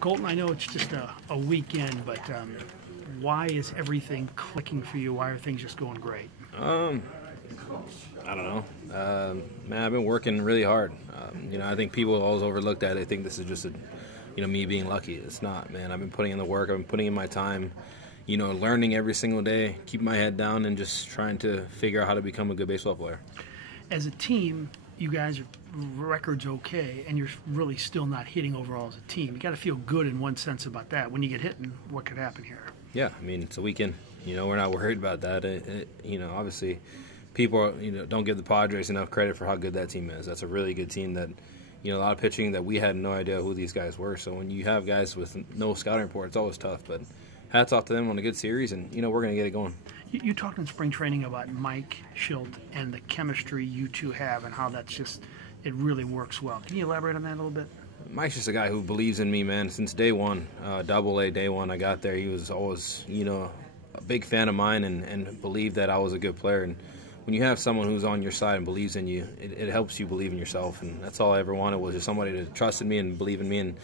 Kolten, I know it's just a weekend, but why is everything clicking for you? Why are things just going great? I don't know. Man, I've been working really hard. I think people always overlook that. They think this is just me being lucky. It's not, man. I've been putting in the work. I've been putting in my time. Learning every single day, keeping my head down, and just trying to figure out how to become a good baseball player. As a team, you guys are record's okay, and you're really still not hitting overall as a team. You got to feel good in one sense about that. When you get hit, what could happen here? Yeah, I mean, it's a weekend. We're not worried about that. Obviously, people don't give the Padres enough credit for how good that team is. That's a really good team that, a lot of pitching that we had no idea who these guys were. So when you have guys with no scouting report, it's always tough. But hats off to them on a good series, and we're going to get it going. You talked in spring training about Mike, Shildt, and the chemistry you two have, and how that's just, it really works well. Can you elaborate on that a little bit? Mike's just a guy who believes in me, man. Since day one, Double-A, day one I got there, he was always, a big fan of mine and believed that I was a good player. And when you have someone who's on your side and believes in you, it helps you believe in yourself. And that's all I ever wanted, was just somebody to trust in me and believe in me, and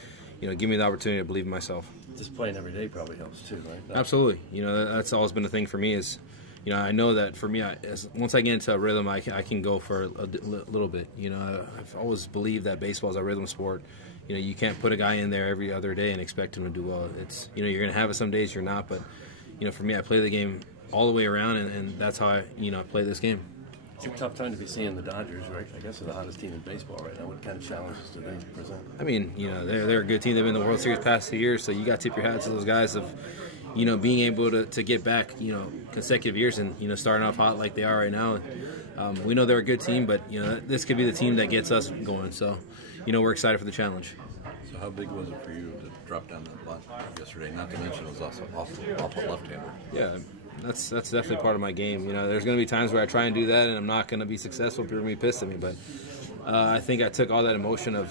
give me the opportunity to believe in myself. Just playing every day probably helps too, right? Absolutely. That's always been the thing for me is, I know that for me, once I get into a rhythm, I can go for a little bit. I've always believed that baseball is a rhythm sport. You can't put a guy in there every other day and expect him to do well. It's, you're going to have it some days, you're not. But, for me, I play the game all the way around, and that's how I play this game. It's a tough time to be seeing the Dodgers, right? I guess they're the hottest team in baseball right now. What kind of challenges do they present? I mean, they're a good team. They've been in the World Series past 2 years, so you got to tip your hat to those guys of, being able to get back, consecutive years and, starting off hot like they are right now. We know they're a good team, but, this could be the team that gets us going. So, we're excited for the challenge. So how big was it for you to drop down that lot yesterday? Not to mention it was also awful left-hander. Yeah. That's definitely part of my game. There's going to be times where I try and do that, and I'm not going to be successful. People are going to be pissed at me. But I think I took all that emotion of,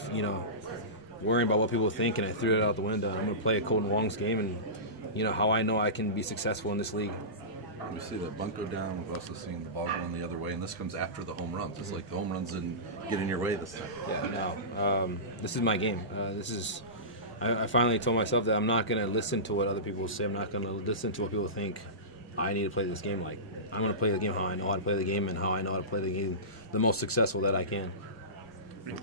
worrying about what people think, and I threw it out the window. I'm going to play Kolten Wong's game, and, how I know I can be successful in this league. We see that bunt go down. We've also seen the ball going the other way, and this comes after the home runs. It's like the home runs didn't get in your way this time. Yeah, no. This is my game. I finally told myself that I'm not going to listen to what other people say. I'm not going to listen to what people think I need to play this game like. I'm going to play the game how I know how to play the game, and how I know how to play the game the most successful that I can.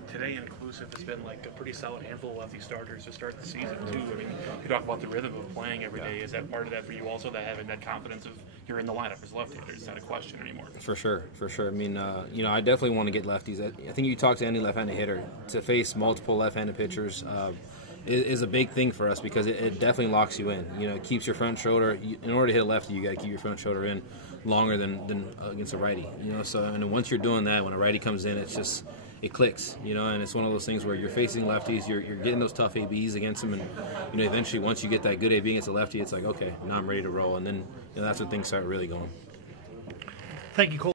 Today inclusive has been like a pretty solid handful of lefty starters to start the season too. I mean, you talk about the rhythm of playing every day. Is that part of that for you also, that having that confidence of you're in the lineup as left-hander? It's not a question anymore. For sure. I mean, I definitely want to get lefties. I think you talk to any left-handed hitter, to face multiple left-handed pitchers is a big thing for us, because it definitely locks you in. It keeps your front shoulder. In order to hit a lefty, you got to keep your front shoulder in longer than against a righty. So and once you're doing that, when a righty comes in, it's just, it clicks, and it's one of those things where you're facing lefties, you're getting those tough ABs against them, and eventually once you get that good AB against a lefty, it's like, okay, now I'm ready to roll, and then that's when things start really going. Thank you, Cole.